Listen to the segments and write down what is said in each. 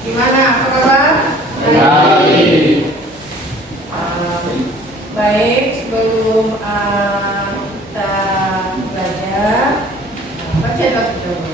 Gimana? Apa kabar? Baik. Baik, sebelum kita belajar, baca doa dulu.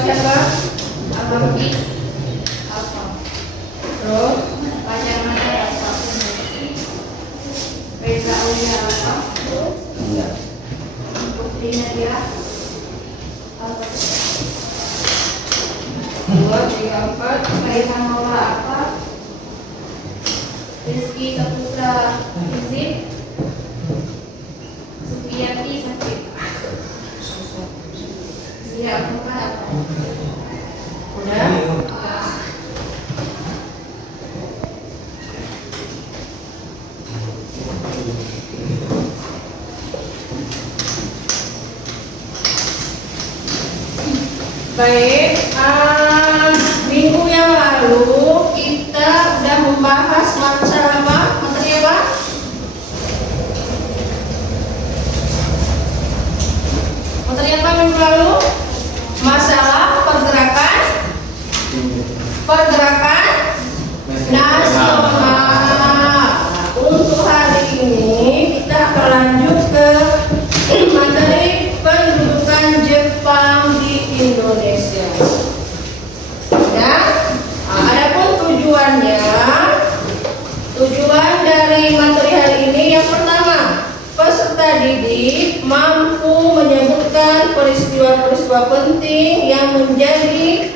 Siapa? Abang Ki. Apa? Terus? Panjang mana ya? Reza Aulia apa? Putrinya dia? Apa? 2, 3, 4. Reza Maula apa? Rizky Saputra Izin. Supriyati Sakit. Dia apa? Udah? Baik, minggu yang lalu kita sudah membahas masalah apa? Materi apa? Materi apa minggu lalu? Masalah pergerakan nasional. Untuk hari ini kita akan lanjut ke materi pendudukan Jepang di Indonesia. Ya, adapun tujuan dari materi hari ini yang pertama, peserta didik mampu menyebutkan peristiwa-peristiwa penting yang menjadi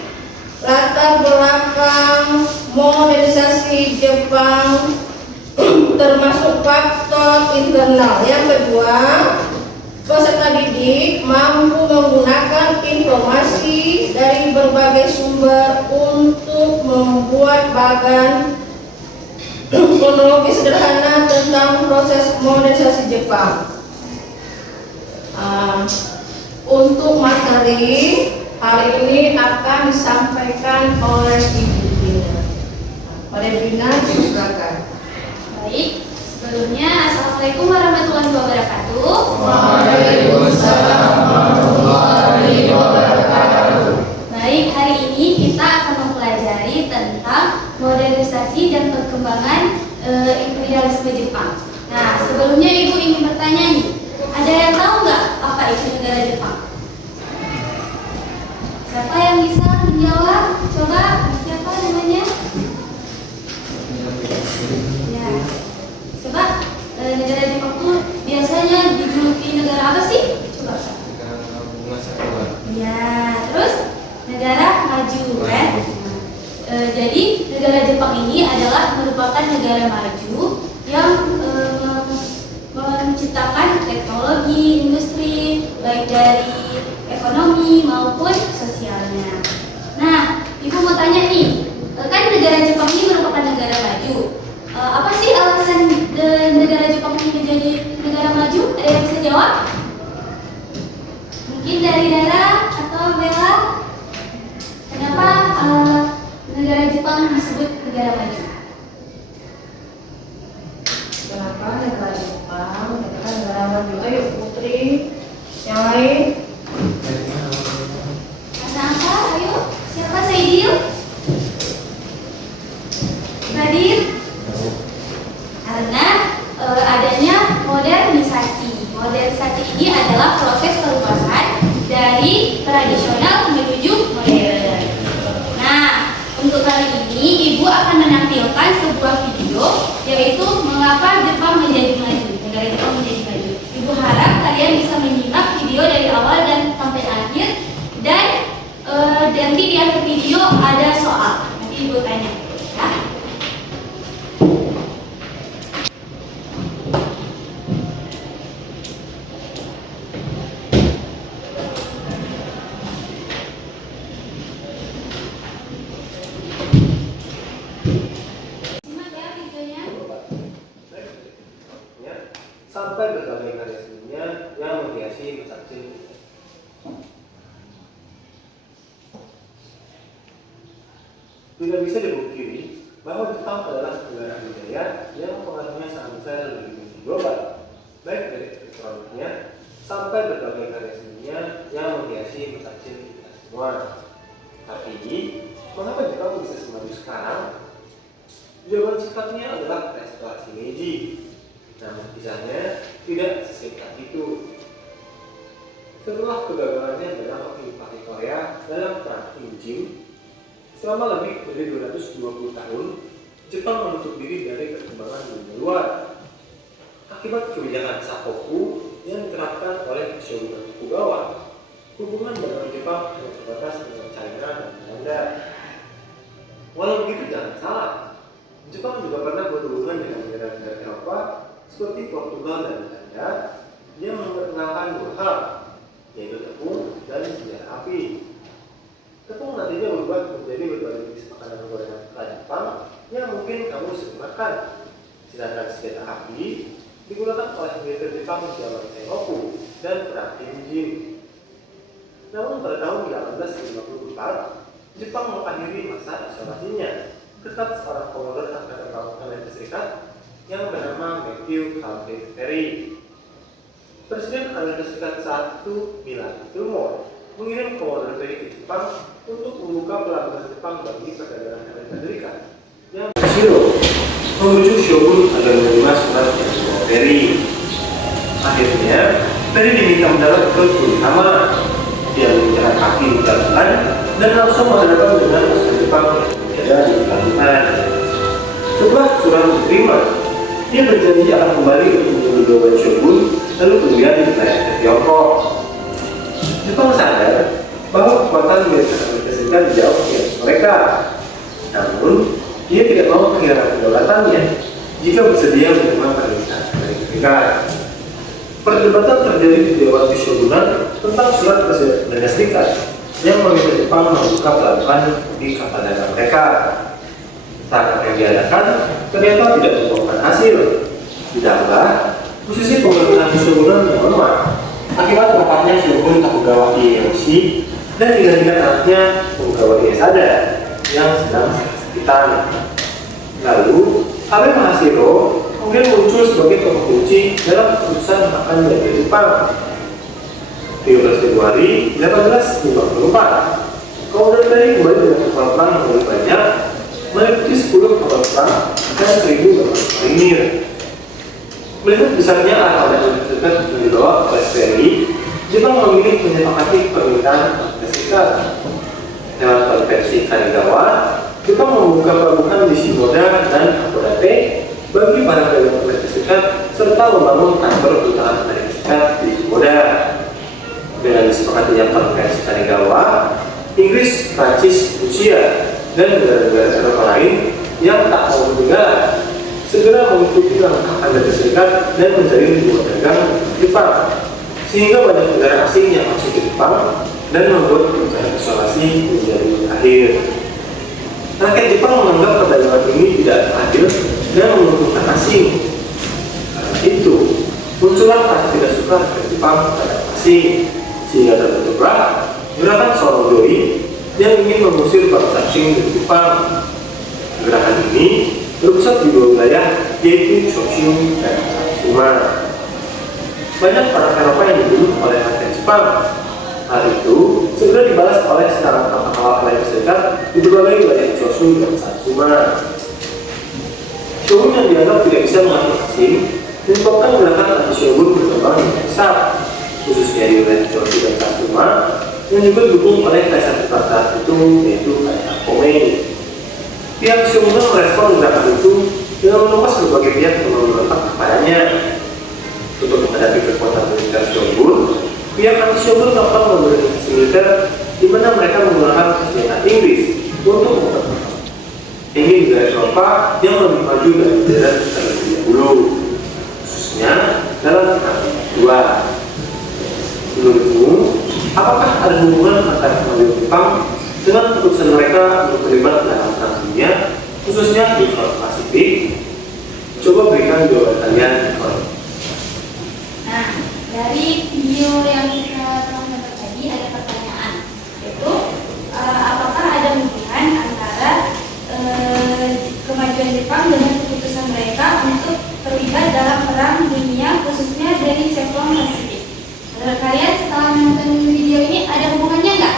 latar belakang modernisasi Jepang termasuk faktor internal. Yang kedua, peserta didik mampu menggunakan informasi dari berbagai sumber untuk membuat bagan kronologi sederhana tentang proses modernisasi Jepang. Untuk materi hari ini akan disampaikan oleh Ibu Bina. Oleh Bina, silakan. Baik, sebelumnya Assalamualaikum warahmatullahi wabarakatuh. Waalaikumsalam warahmatullahi wabarakatuh. Baik, hari ini kita akan mempelajari tentang modernisasi dan perkembangan imperialisme Jepang. Nah, sebelumnya Ibu ingin bertanya nih, ada yang tahu nggak apa itu negara Jepang? Siapa yang bisa menjawab? Coba, siapa namanya? Ya, coba negara Jepang itu biasanya dijuluki negara apa sih? Coba. Negara bunga sakura. Ya, terus negara maju kan? Jadi negara Jepang ini adalah merupakan negara maju yang menciptakan teknologi, industri, baik dari ekonomi maupun sosialnya. Nah, Ibu mau tanya nih, kan negara Jepang ini merupakan negara maju. Apa sih alasan negara Jepang ini menjadi negara maju? Ada yang bisa jawab? Mungkin dari Dara atau Bella? Kenapa negara Jepang disebut negara maju? Kenapa negara Jepang? Kenapa negara maju? Ayo Putri, yang lain. Mengapa Jepang menjadi maju? Negara Jepang menjadi maju. Ibu harap kalian bisa menyimak video dari awal dan sampai akhir, dan nanti di akhir video ada soal. Nanti ibu tanya. Ya? Simak ya videonya. Sampai berbagai karya seninya yang menghiasi masa kecil. Tidak bisa dipungkiri bahwa Jepang adalah negara budaya yang pengaruhnya sangat besar dari dunia global, baik dari elektroniknya sampai berbagai karya seninya yang menghiasi masa kecil kita semua. Tapi, mengapa Jepang bisa semaju sekarang? Jawaban sifatnya adalah restorasi Meiji. Namun kisahnya tidak sesingkat itu. Setelah kegagalannya dalam invasi Korea dalam perang Qing, selama lebih dari 220 tahun, Jepang menutup diri dari perkembangan dunia luar. Akibat kebijakan Sakoku yang diterapkan oleh Shogun Tokugawa, hubungan dengan Jepang hanya terbatas dengan China dan Belanda. Walau begitu, jangan salah, Jepang juga pernah berhubungan dengan negara-negara Eropa seperti Portugal dan Belanda yang memperkenalkan dua hal, yaitu tepung dan senjata api. Tepung nantinya berubah menjadi berbagai jenis makanan gorengan khas Jepang yang mungkin kamu sering makan. Sedangkan senjata api digunakan oleh militer Jepang di zaman Sengoku dan perang Qing. Namun pada tahun 1854, Jepang mengakhiri masa isolasinya berkat seorang komodor Angkatan Laut Amerika Serikat yang bernama Matthew Calvin Perry. Presiden Amerika Serikat saat itu, Millard Fillmore, mengirim komodor Perry ke Jepang untuk membuka pelabuhan Jepang bagi perdagangan Amerika Serikat. Yang Shiro membujuk Shogun agar menerima surat yang dibawa Perry. Akhirnya, Perry diminta mendarat ke Kurihama. Dia menjalan kaki di jalan dan langsung berhadapan dengan pasukan Jepang yang ada di pelabuhan. Setelah surat diterima, dia berjanji akan kembali untuk menunggu jawaban Shogun, lalu kemudian dibayar ke Tiongkok. Jepang sadar bahwa kekuatan militer Amerika Serikat jauh di atas mereka. Namun, dia tidak mau kehilangan kedaulatannya jika bersedia menerima permintaan Amerika Serikat. Perdebatan terjadi di Dewan Shogunan tentang surat Presiden Amerika Serikat yang meminta Jepang membuka pelabuhan di kapal dagang mereka. Saat yang diadakan ternyata tidak membuahkan hasil. Ditambah posisi pemerintahan Shogunan yang lemah akibat wafatnya Shogun Tokugawa Ieyasu dan digantikan anaknya Tokugawa Ieyasu yang sedang sakit-sakitan. Lalu Abe Mahashiro kemudian muncul sebagai tokoh kunci dalam keputusan akan menjadi Jepang. 13 Februari 1854, Komodor Perry kembali dengan kapal perang yang lebih banyak, meliputi 10 kapal perang dan 1.000 kapal marinir. Melihat besarnya armada Amerika Serikat yang dibawa oleh Perry, Jepang memilih menyepakati permintaan Amerika Serikat. Lewat konvensi Kanigawa, Jepang membuka pelabuhan di Shimoda dan Hakodate bagi para pedagang Amerika Serikat serta membangun kantor kedutaan Amerika Serikat di Shimoda. Dengan disepakatinya konvensi Kanigawa, Inggris, Prancis, Rusia, dan negara-negara Eropa lain yang tak mau meninggal segera mengikuti langkah Amerika Serikat dan menjalin hubungan dagang Jepang, sehingga banyak negara asing yang masuk ke Jepang dan membuat kebijakan isolasi menjadi berakhir. Rakyat Jepang menganggap perdagangan ini tidak adil dan menguntungkan asing. Karena itu, muncullah rasa tidak suka rakyat Jepang terhadap asing, sehingga terbentuklah gerakan Sonodori yang ingin mengusir bangsa asing dari Jepang. Gerakan ini berpusat di dua wilayah, yaitu Choshu dan Satsuma. Banyak orang Eropa yang dibunuh oleh rakyat Jepang. Hal itu segera dibalas oleh serangan kapal Amerika Serikat di berbagai wilayah Choshu dan Satsuma. Shogun yang dianggap tidak bisa mengatur asing menyebabkan gerakan anti-Shogun berkembang dengan besar, khususnya di wilayah Choshu dan Satsuma, yang juga didukung oleh kaisar Jepang saat itu, yaitu Kaisar Komei. Pihak Shogun merespon gerakan itu Dengan menumpas berbagai pihak yang memberontak kepadanya untuk menghadapi kekuatan militer Shogun, pihak anti Shogun melakukan modernisasi militer di mana mereka menggunakan senjata Inggris untuk memperkuat ingin negara Eropa yang lebih maju dari negara terlebih dahulu, khususnya dalam perang kedua. Menurutmu, apakah ada hubungan antara kemajuan Jepang dengan keputusan mereka untuk terlibat dalam perang dunia, khususnya di Laut Pasifik? Coba berikan jawaban kalian. Nah, dari video yang kita tonton tadi ada pertanyaan, yaitu apakah ada hubungan antara kemajuan Jepang dengan keputusan mereka untuk terlibat dalam perang dunia, khususnya dari Laut Pasifik? Menurut kalian setelah nonton video ini ada hubungannya nggak?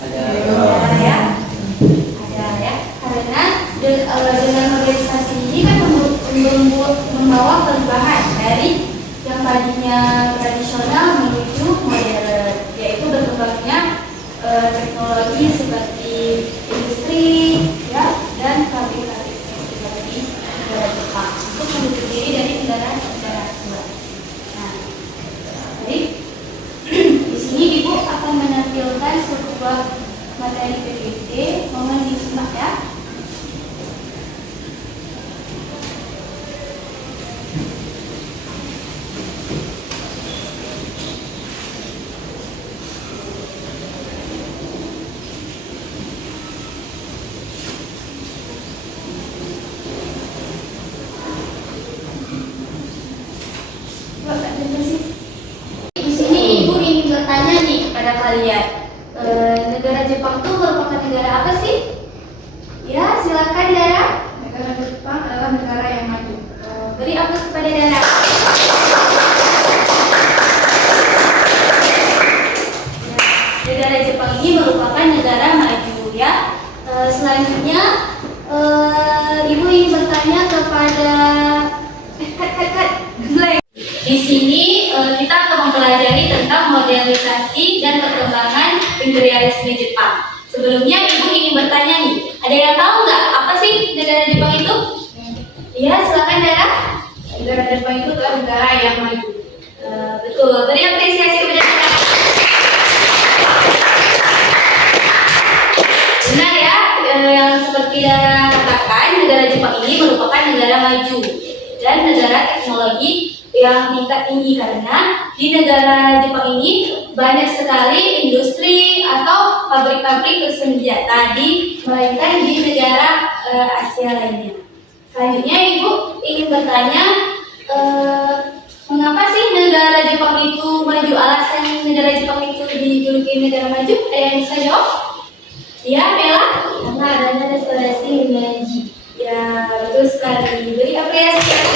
Ada. Ada ya, karena dengan organisasi ini kan membawa perubahan dari yang tadinya tradisional menuju modern, yaitu berkembangnya teknologi seperti industri ya, dan pabrik-pabrik di negara Jepang untuk menutup diri dari negara-negara luar. Nah, jadi di sini Ibu akan menampilkan sebuah materi PPT, mohon disimak ya. Di sini Ibu ingin bertanya nih kepada kalian, negara Jepang itu merupakan negara apa sih? Ya, silakan Dara. Negara Jepang adalah negara yang maju. Beri aplaus kepada Dara. Negara Jepang ini merupakan negara maju ya. Selanjutnya Ibu ingin bertanya kepada Blank. Di sini kita akan mempelajari tentang modernisasi dan perkembangan imperialisme Jepang. Sebelumnya Ibu ingin bertanya nih, ada yang tahu nggak apa sih negara Jepang itu? Iya, silakan Dara. Negara Jepang itu adalah negara yang maju. Betul, beri apresiasi kepada Dara. Benar ya, yang seperti Dara katakan, negara Jepang ini merupakan negara maju dan negara teknologi yang tingkat tinggi, karena di negara Jepang ini banyak sekali industri atau pabrik-pabrik bersenjata melainkan di negara Asia lainnya. Selanjutnya Ibu ingin bertanya, mengapa sih negara Jepang itu maju? Alasan negara Jepang itu dijuluki negara maju? Ada yang bisa jawab? Ya, Bella? Karena adanya restorasi Meiji. Ya, betul sekali. Beri apresiasi.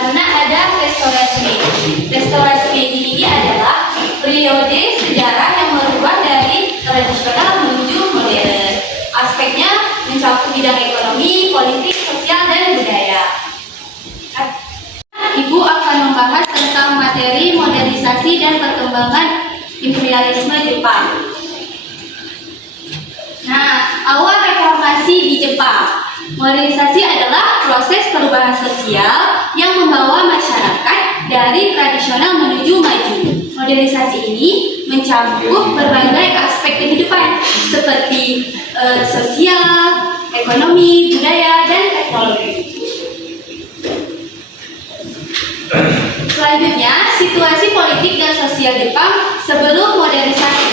Karena ada restorasi Meiji. Restorasi Meiji ini adalah periode sejarah yang merubah dari tradisional menuju modern. Aspeknya mencakup bidang ekonomi, politik, sosial, dan budaya. Ibu akan membahas tentang materi modernisasi dan perkembangan imperialisme Jepang. Nah, awal reformasi di Jepang. Modernisasi adalah proses perubahan sosial yang membawa masyarakat dari tradisional menuju maju. Modernisasi ini mencakup berbagai aspek kehidupan seperti sosial, ekonomi, budaya, dan teknologi. Selanjutnya, situasi politik dan sosial Jepang sebelum modernisasi.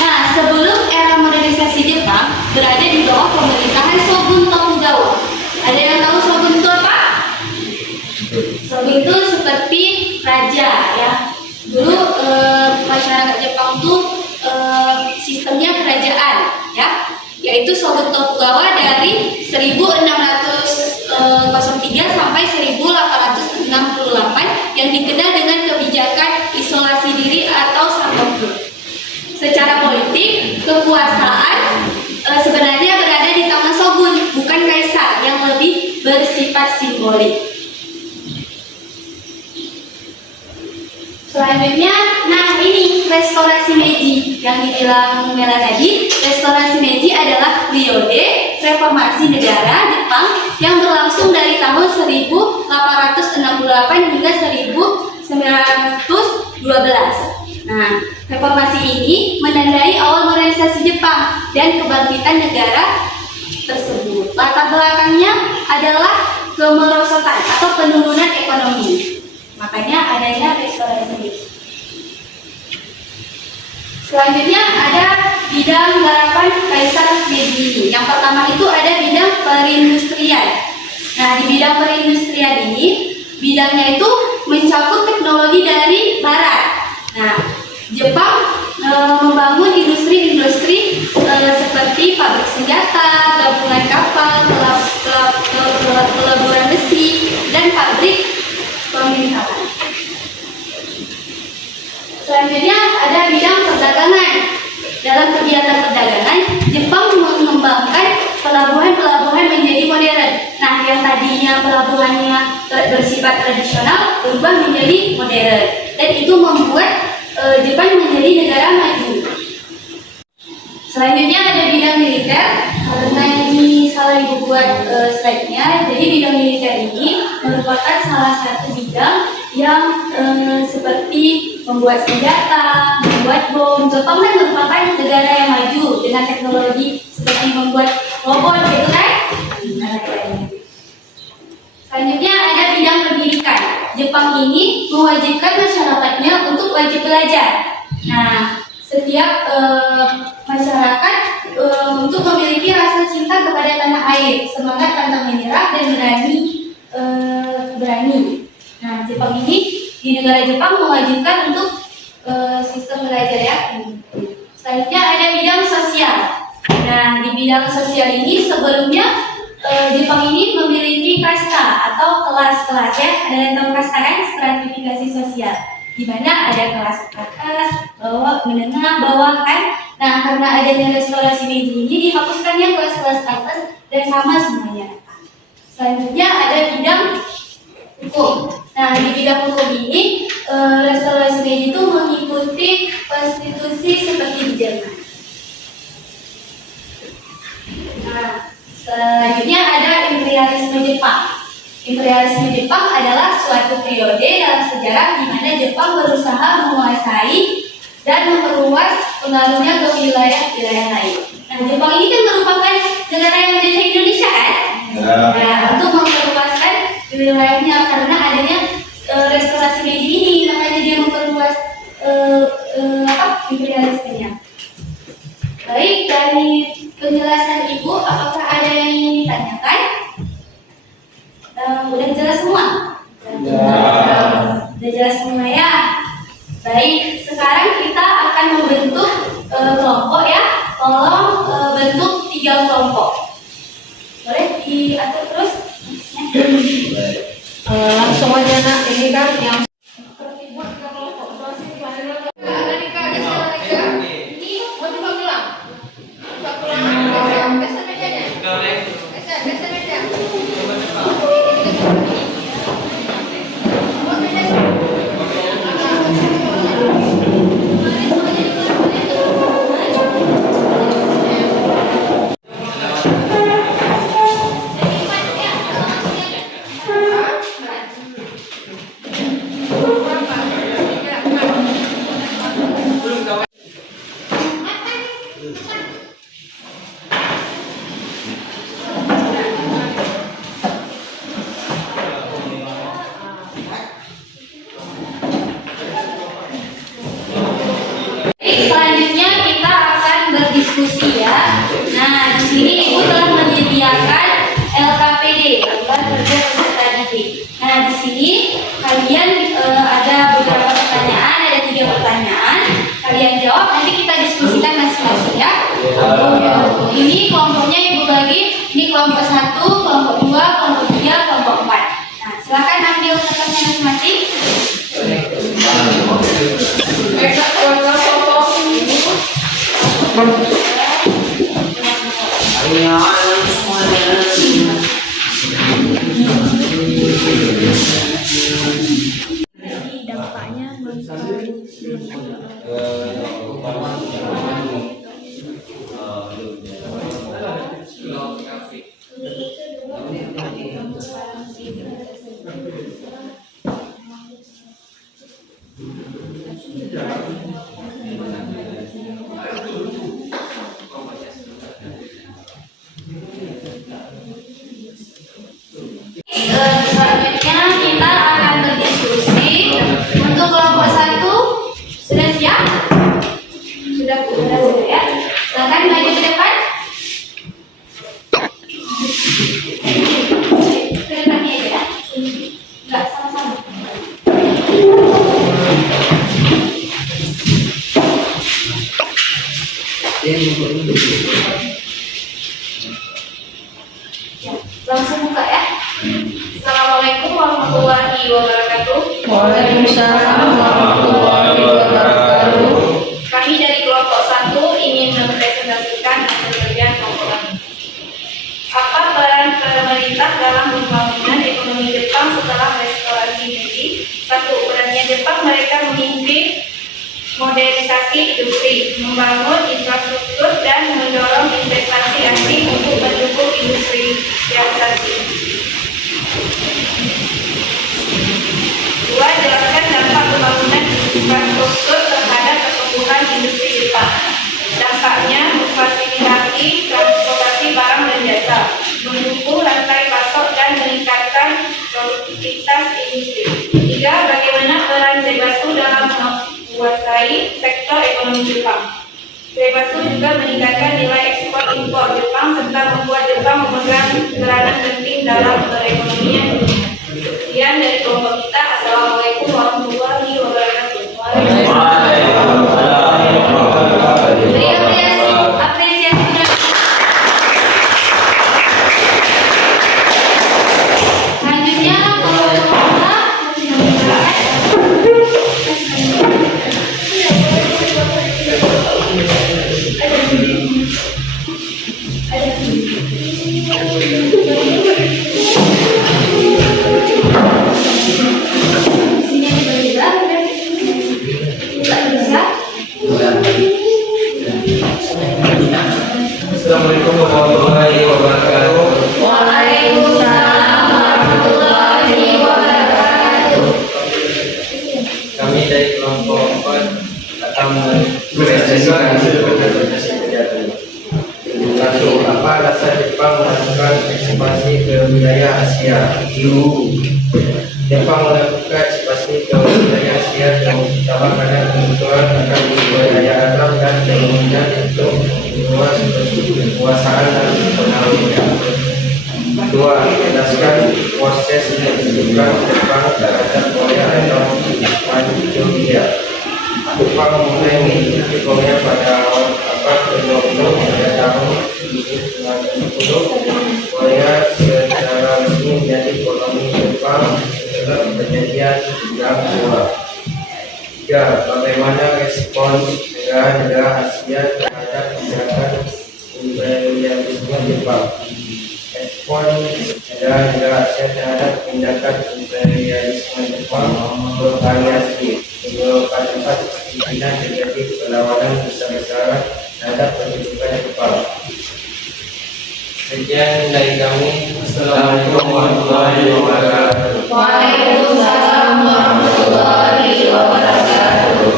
Nah, sebelum era modernisasi Jepang berada di bawah pemerintahan Shogun Tokugawa. Ada yang tahu Shogun itu apa? Shogun itu seperti raja ya. Dulu masyarakat Jepang itu sistemnya kerajaan ya, yaitu Shogun Tokugawa dari 1603 sampai 1868 yang dikenal dengan kebijakan isolasi diri atau Sakoku. Secara politik, kekuasaan sebenarnya berada di tangan Shogun, bukan kaisar, yang lebih bersifat simbolik. Selanjutnya, nah ini restorasi Meiji yang dibilang Mela tadi. Restorasi Meiji adalah periode reformasi negara Jepang yang berlangsung dari tahun 1868 hingga 1912. Nah, reformasi ini menandai awal modernisasi Jepang dan kebangkitan negara tersebut. Latar belakangnya adalah kemerosotan atau penurunan ekonomi. Makanya adanya restorasi Meiji. Selanjutnya ada bidang garapan Kaisar Meiji. Yang pertama itu ada bidang perindustrian. Nah, di bidang perindustrian ini, bidangnya itu mencakup teknologi dari barat. Nah, Jepang membangun industri-industri seperti pabrik senjata, gabungan kapal, pelaburan besi, dan pabrik pemilihan. Selanjutnya ada bidang perdagangan. Dalam kegiatan perdagangan, Jepang mengembangkan pelabuhan-pelabuhan menjadi modern. Nah, yang tadinya pelabuhannya bersifat tradisional berubah menjadi modern, dan itu membuat Jepang menjadi negara maju. Selanjutnya ada bidang militer. Karena ini salah ibu buat slide-nya, jadi bidang militer ini merupakan salah satu bidang yang seperti membuat senjata, membuat bom. Jepang kan merupakan negara yang maju dengan teknologi seperti membuat robot, gitu kan? Selanjutnya ada bidang pendidikan. Jepang ini mewajibkan masyarakatnya untuk wajib belajar. Nah, setiap masyarakat untuk memiliki rasa cinta kepada tanah air, semangat pantang menyerah, dan berani. Nah, Jepang ini di negara Jepang mewajibkan untuk sistem belajar ya. Selanjutnya ada bidang sosial. Nah, di bidang sosial ini sebelumnya Jepang ini memiliki kasta atau kelas-kelas ya. Ada yang tahu kasta kan? Stratifikasi sosial. Di mana ada kelas atas, bawah, menengah, bawah kan. Nah, karena adanya restorasi Meiji ini dihapuskannya kelas-kelas atas dan sama semuanya. Selanjutnya ada bidang hukum. Nah, di bidang hukum ini restorasi Meiji itu mengikuti konstitusi seperti di Jerman. Nah, selanjutnya ada imperialisme Jepang. Imperialisme Jepang adalah suatu periode dalam sejarah di mana Jepang berusaha menguasai dan memperluas pengaruhnya ke wilayah-wilayah lain. Nah, Jepang ini kan merupakan negara yang menjajah Indonesia kan? Nah, untuk memperluaskan wilayahnya karena adanya restorasi Meiji ini, makanya dia memperluas imperialismenya. Baik, dari penjelasan Ibu, apakah ada yang ingin ditanyakan? Udah jelas semua? Udah jelas semua ya? Baik, sekarang kita akan membentuk kelompok ya. Tolong bentuk 3 kelompok. Boleh diatur terus? Langsung aja nak, ini kan yang selanjutnya kita akan berdiskusi ya. Nah, di sini Ibu telah menyediakan LKPD, Laporan Kerja Peserta Didik. Nah, di sini kalian ada beberapa pertanyaan, ada 3 pertanyaan. Kalian jawab, nanti kita diskusikan masing-masing ya. Ini kelompoknya Ibu bagi, ini kelompok 1, kelompok 2, kelompok 3, kelompok 4. Nah, silakan ambil kertasnya masing-masing. dampaknya wabarakatuh. Waalaikumsalam warahmatullahi wabarakatuh. Kami dari kelompok 1 ingin mempresentasikan hasil kerja kelompok kami. Apa peran pemerintah dalam pembangunan ekonomi Jepang setelah restorasi Meiji? 1. Perannya Jepang, mereka memimpin modernisasi industri, membangun infrastruktur dan mendorong investasi asing untuk mendukung industrialisasi. 2. Jelaskan dampak pembangunan infrastruktur terhadap pertumbuhan industri Jepang. Dampaknya memfasilitasi transportasi barang dan jasa, mendukung rantai pasok dan meningkatkan produktivitas industri. 3. Bagaimana peran Zaibatsu dalam menguasai sektor ekonomi Jepang. Zaibatsu juga meningkatkan nilai ekspor impor Jepang serta membuat Jepang memegang peranan penting dalam perekonomian dunia. Sekian dari kelompok kita. Assalamualaikum warahmatullahi wabarakatuh. Beri apresiasi benar. Selanjutnya Assalamualaikum warahmatullahi wabarakatuh. Waalaikumsalam warahmatullahi wabarakatuh. Kami dari kelompok 4 akan mempresentasikan hasil kerja kami. 1. Apa alasan Jepang melakukan ekspansi ke wilayah Asia? Jepang melakukan ekspansi ke wilayah Asia terutama karena kebutuhan akan budaya Arab dan kemudian untuk meluas kekuasaan dan pengaruhnya. 2. Jelaskan proses pembentukan Jepang terhadap Korea atau Manchuria. Jepang mulai mengikuti Korea pada awal abad ke-20 pada tahun 1910. Korea secara resmi menjadi koloni Jepang setelah perjanjian Gang Dua. 3. Bagaimana respons negara-negara Asia terhadap tindakan imperialisme Jepang? Respon negara-negara Asia terhadap tindakan imperialisme Jepang bervariasi. Beberapa tempat China terjadi perlawanan besar-besaran terhadap pendudukan Jepang. Sekian dari kami. Assalamualaikum warahmatullahi wabarakatuh. Waalaikumsalam warahmatullahi wabarakatuh.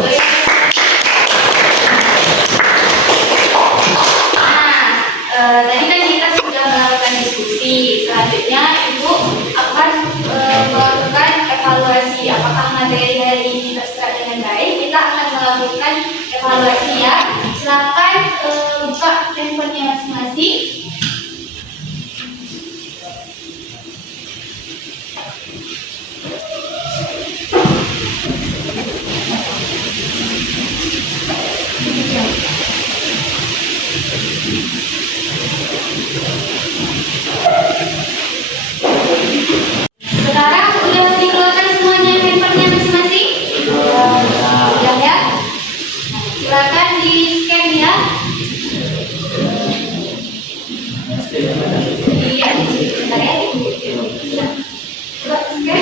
Tadi kan kita sudah melakukan diskusi. Selanjutnya Ibu akan melakukan evaluasi apakah materi hari ini terserap dengan baik. Kita akan melakukan evaluasi ya. Silakan buka handphonenya masing-masing. Sekarang udah dikeluarkan semuanya handphonenya masing-masing? Udah ya? Silakan di scan ya. Iya, bentar ya. Coba scan.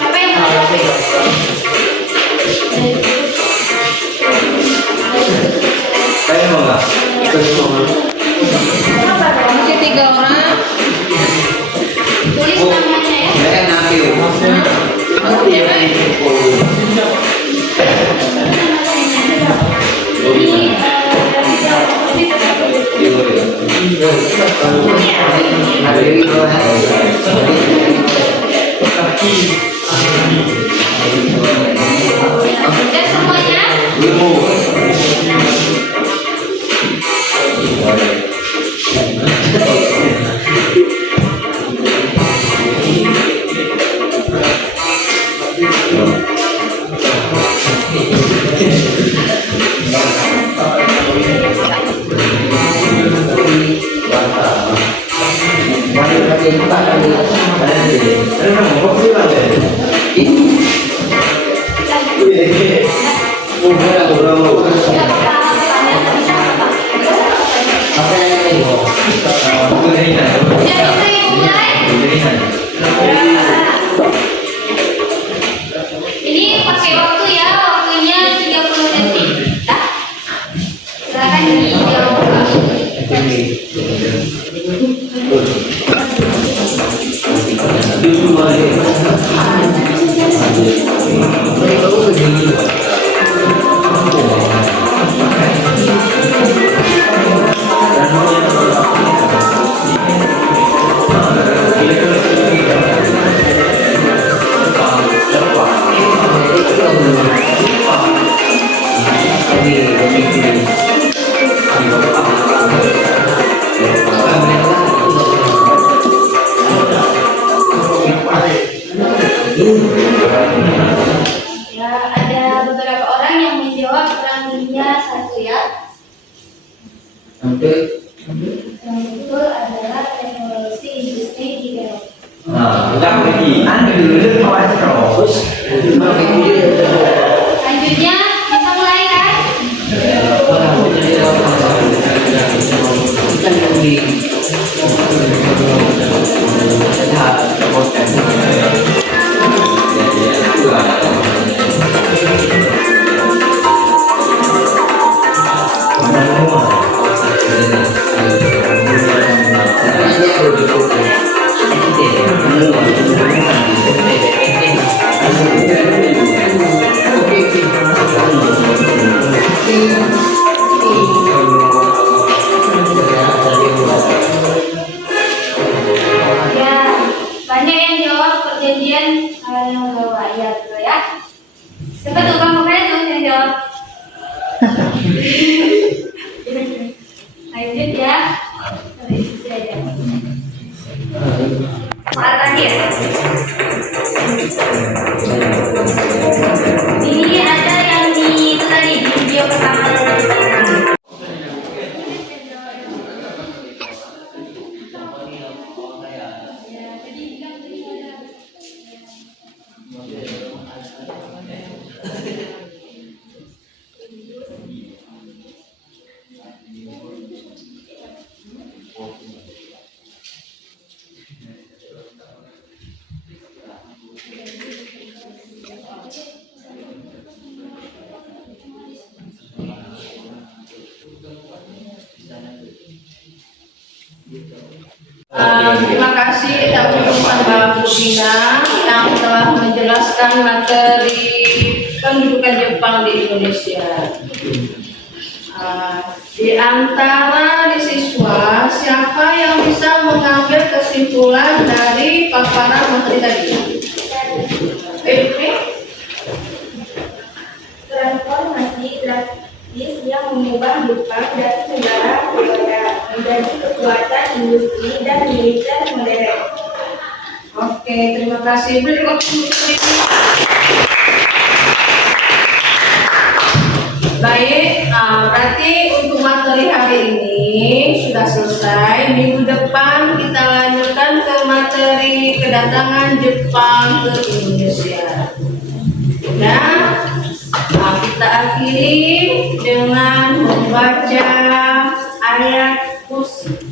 Siapa yang mau Masih 3 orang. tulis namanya ya? Udah semuanya? Ini pakai waktu ya, waktunya 30 detik. Dah. Silakan dijawab. Ya, ada beberapa orang yang menjawab kurang lebihnya 1 ya. Yang betul adalah teknologi industri di Eropa. Selanjutnya bisa mulai kan? Ya, banyak yang jawab perjanjian Algawa ya, betul ya. Siapa tuh kamu kalian tuh yang jawab? Lanjut ya. Soal terakhir. Ini ada yang di itu tadi di video pertama tadi. Terima kasih Pak Bukina yang telah menjelaskan materi pendudukan Jepang di Indonesia. Di antara siswa, siapa yang bisa mengambil kesimpulan dari paparan materi tadi? Transformasi drastis yang mengubah Jepang dari negara kaya menjadi kekuatan industri dan militer modern. Oke, terima kasih. Baik, berarti untuk materi hari ini sudah selesai. Minggu depan kita lanjutkan ke materi kedatangan Jepang ke Indonesia. Dan kita akhiri dengan membaca ayat puisi.